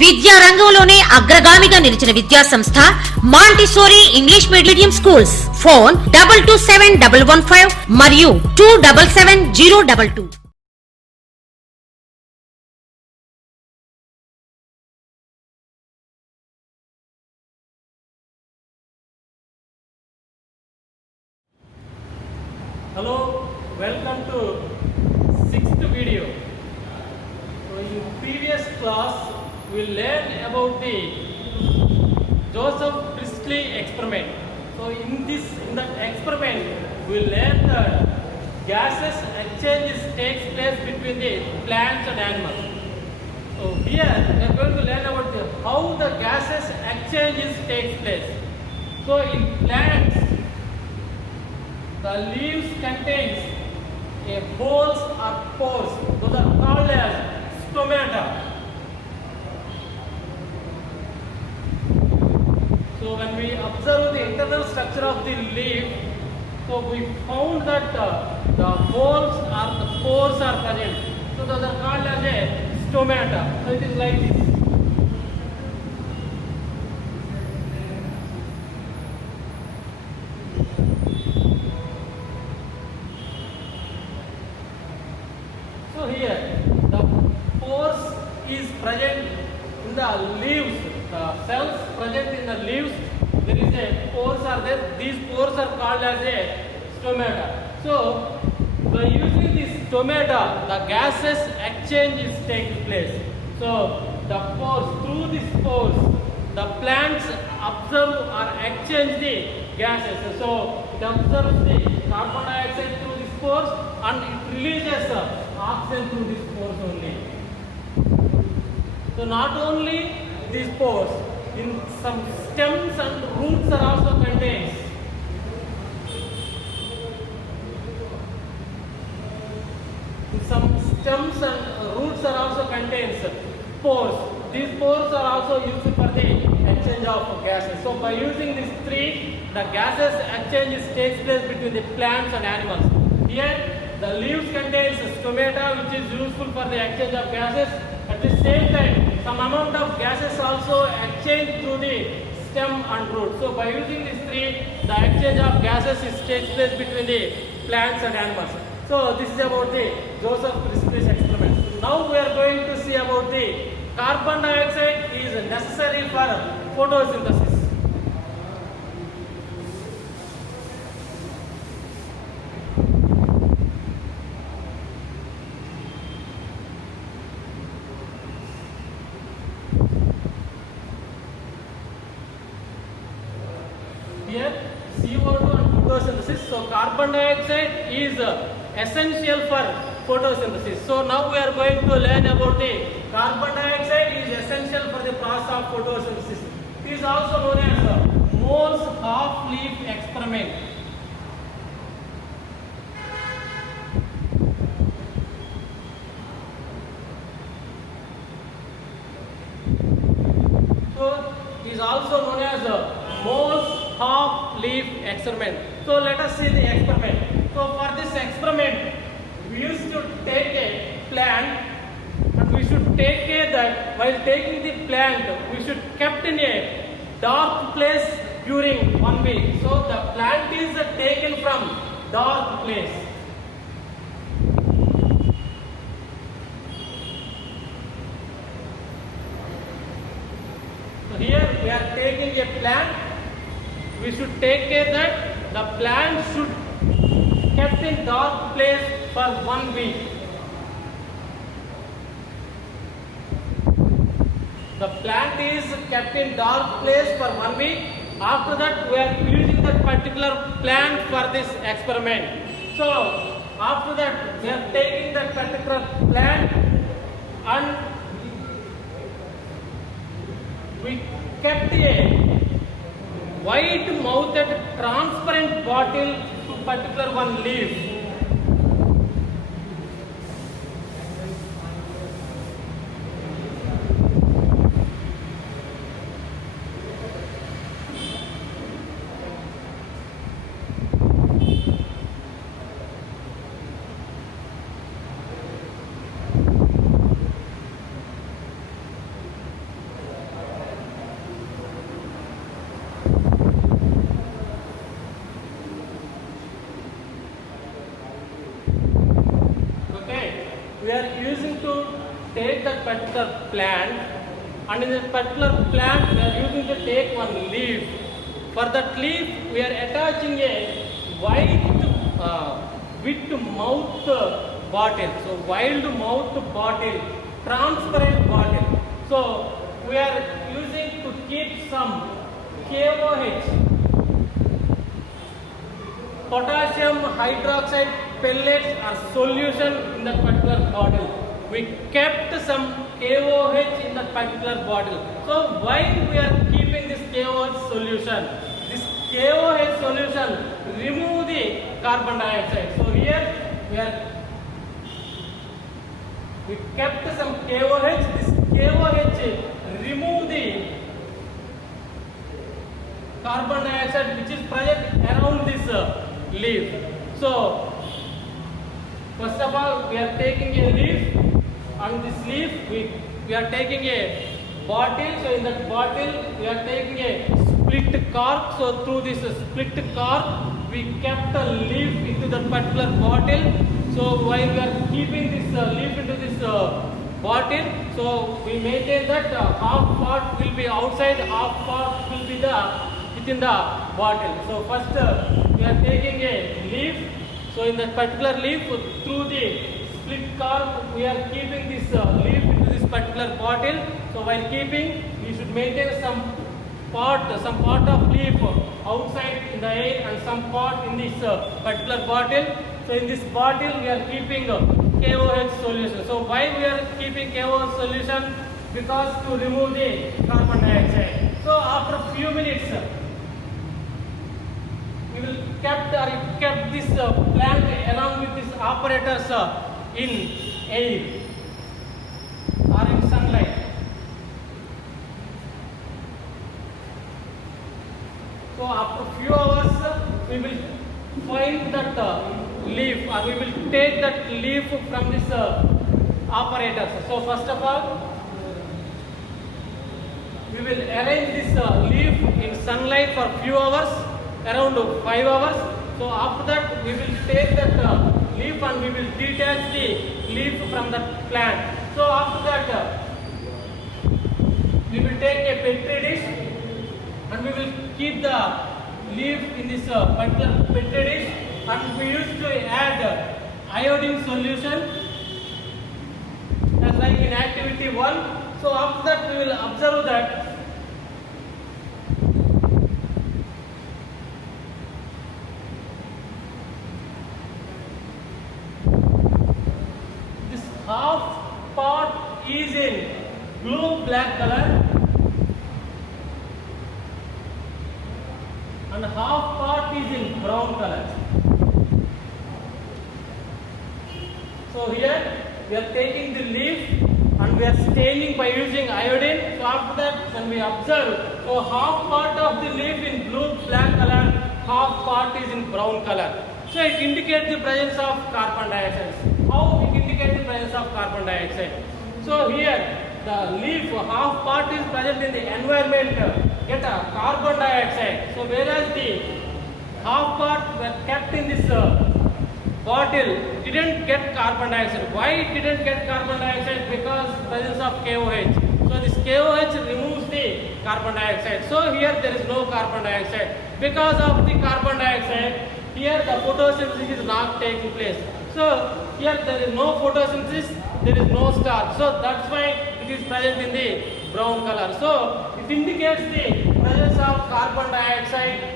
విద్యా రంగంలోనే అగ్రగామిగా నిలిచిన విద్యా సంస్థ Montessori English medium schools. Phone 227115 మరియు 277022. Hello, welcome to 6th video. So in previous class we learned about the Joseph Priestley experiment. So in that experiment we learned that gases exchanges takes place between the plants and animals. So here we are going to learn about how the gases exchanges takes place. So in plants, the leaves contains a holes or pores. Those are called as stomata. So when we observe the internal structure of the leaf, so we found that the holes or the pores are present. So those are called as a stomata. So it is like this. So here the pores is present in the leaves, the cells present in the leaves, there is a pores are there. These pores are called as a stomata. So by using this stomata, the gases exchange is taking place. So the pores, through these pores, the plants observe or exchange the gases. So it observes the carbon dioxide through these pores and it releases oxygen through these pores only. So not only these pores, in some stems and roots are also contained. In some stems and roots are also contains pores. These pores are also used for the exchange of gases. So by using these three, the gases exchange takes place between the plants and animals. Here the leaves contains stomata which is useful for the exchange of gases. At the same time, some amount of gases also exchange through the stem and root. So by using these three, the exchange of gases takes place between the plants and animals. So this is about the Joseph Priestley's experiment. Now we are going to see about the carbon dioxide is necessary for photosynthesis. Here CO2 and photosynthesis. So carbon dioxide is essential for photosynthesis. So now we are going to learn about the carbon dioxide is essential for the process of photosynthesis. It is also known as Mohs half-leaf experiment. So it is also known as Mohs half-leaf experiment. So let us see the experiment. So for this experiment, we used to take a plant and we should take care that while taking the plant, we should kept in a dark place during 1 week. So the plant is taken from dark place. So here we are taking a plant. We should take care that the plant should kept in dark place for 1 week. The plant is kept in dark place for 1 week. After that we are using that particular plant for this experiment. So after that we are taking that particular plant and we kept a wide mouthed transparent bottle to particular one leaf. we are using to take that particular plant, and in that particular plant we are using to take one leaf. For that leaf we are attaching a white with mouth bottle. So wild mouth bottle, transparent bottle. So we are using to keep some KOH, potassium hydroxide pellets or solution in that particular bottle. We kept some KOH in that particular bottle. So why we are keeping this KOH solution? This KOH solution remove the carbon dioxide. So here we kept some KOH. This KOH remove the carbon dioxide which is present around this leaf. So first of all we are taking a leaf. On this leaf we are taking a bottle. So in that bottle we are taking a split cork. So through this split cork we kept a leaf into that particular bottle. So while we are keeping this leaf into this bottle, so we maintain that half part will be outside, half part will be within the bottle. So first we are taking a leaf. So in that particular leaf, through the split cork we are keeping this leaf into this particular bottle. So while keeping, we should maintain some part of leaf outside in the air and some part in this particular bottle. So in this bottle we are keeping KOH solution. So why we are keeping KOH solution? Because to remove the carbon dioxide. So after a few minutes we will kept this plant along with this apparatus in air or in sunlight. So after few hours we will find that leaf, or we will take that leaf from this apparatus. So first of all we will arrange this leaf in sunlight for few hours, around 5 hours. So after that we will take that leaf and we will detach the leaf from the plant. So after that we will take a petri dish and we will keep the leaf in this particular petri dish, and we used to add iodine solution as like in activity 1. So after that we will observe that this half part is in blue black color and half part is in brown color. So here we are taking the leaf and we are staining by using iodine. So after that when we observe, so half part of the leaf in blue black color, half part is in brown color. So it indicates the presence of carbon dioxide. How it indicates the presence of carbon dioxide? So here the leaf half part is present in the environment get a carbon dioxide. So whereas the half part were kept in this bottle didn't get carbon dioxide. Why it didn't get carbon dioxide? Because presence of KOH. So this KOH removes the carbon dioxide. So here there is no carbon dioxide. Because of the carbon dioxide, here the photosynthesis is not taking place. So here there is no photosynthesis, there is no starch. So that's why it is present in the brown color. So it indicates the presence of carbon dioxide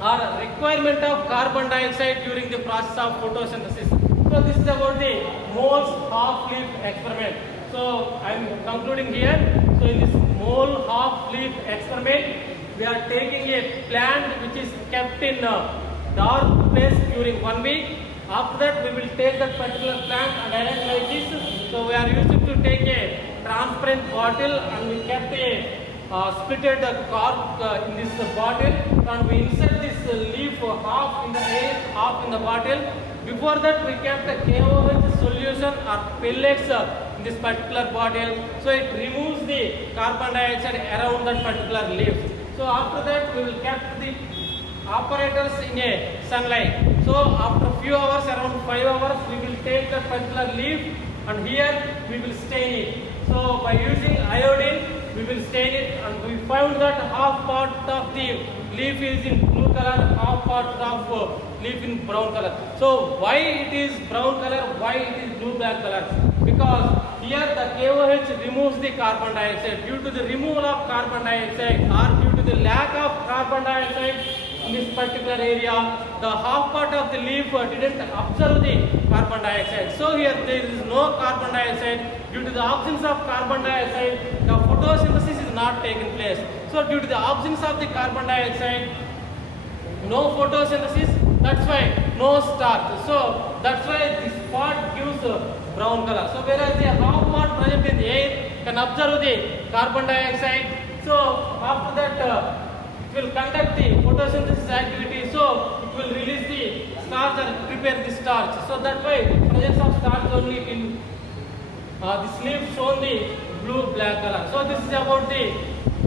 or requirement of carbon dioxide during the process of photosynthesis. So this is about the moles half leaf experiment. So I am concluding here. So in this mole half leaf experiment, we are taking a plant which is kept in a dark place during 1 week. After that we will take that particular plant and arrange like this. So we are using to take a transparent bottle and we kept a splitted cork in this bottle, and we insert this leaf half in the air, half in the bottle. Before that we kept a KOH solution or pellets in this particular bottle, so it removes the carbon dioxide around that particular leaf. So after that we will kept the apparatus in a sunlight. So after few hours, around 5 hours, we will take that particular leaf and here we will stain it. So by using iodine, we will stain it, and we found that half part of the leaf is in blue color, half part of leaf in brown color. So why it is brown color, why it is blue black color? Because here the KOH removes the carbon dioxide. Due to the removal of carbon dioxide, or due to the lack of carbon dioxide in this particular area, the half part of the leaf didn't absorb the carbon dioxide. So here there is no carbon dioxide. Due to the absence of carbon dioxide, the photosynthesis is not taking place. So due to the absence of the carbon dioxide, no photosynthesis, that's why no starch. So that's why this part gives brown color. So whereas the half part present in the air can absorb the carbon dioxide, so after that it will conduct the photosynthesis activity, so it will release the starch and prepare the starch. So that way presence of starch only in this leaf shown the blue black color. So this is about the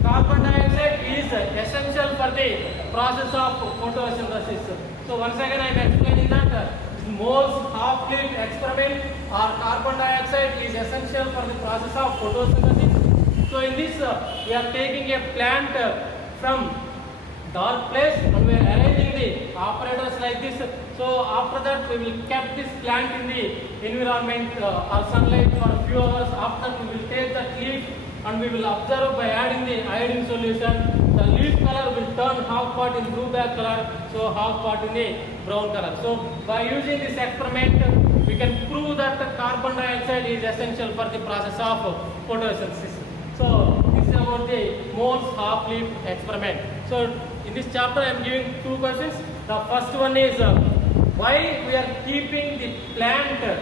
carbon dioxide is essential for the process of photosynthesis. So once again I am explaining that Mohs half-leaf experiment or carbon dioxide is essential for the process of photosynthesis. So in this we are taking a plant from dark place and we are arranging the apparatus like this. So after that we will keep this plant in the environment or sunlight for a few hours. After that we will take that leaf and we will observe by adding the iodine solution. The leaf color will turn half part in blue black color, so half part in the brown color. So by using this experiment we can prove that the carbon dioxide is essential for the process of photosynthesis. So this is about the Mohs half-leaf experiment. So in this chapter I am giving two questions. The first one is why we are keeping the plant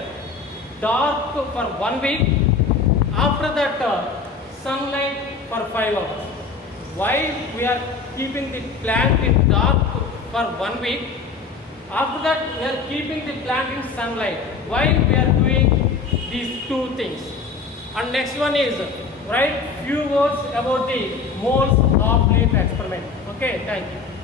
dark for 1 week, after that sunlight for 5 hours. Why we are keeping the plant in dark for 1 week, after that we are keeping the plant in sunlight. Why we are doing these two things? And next one is write few words about the Mohs half-leaf experiment. Okay, thank you.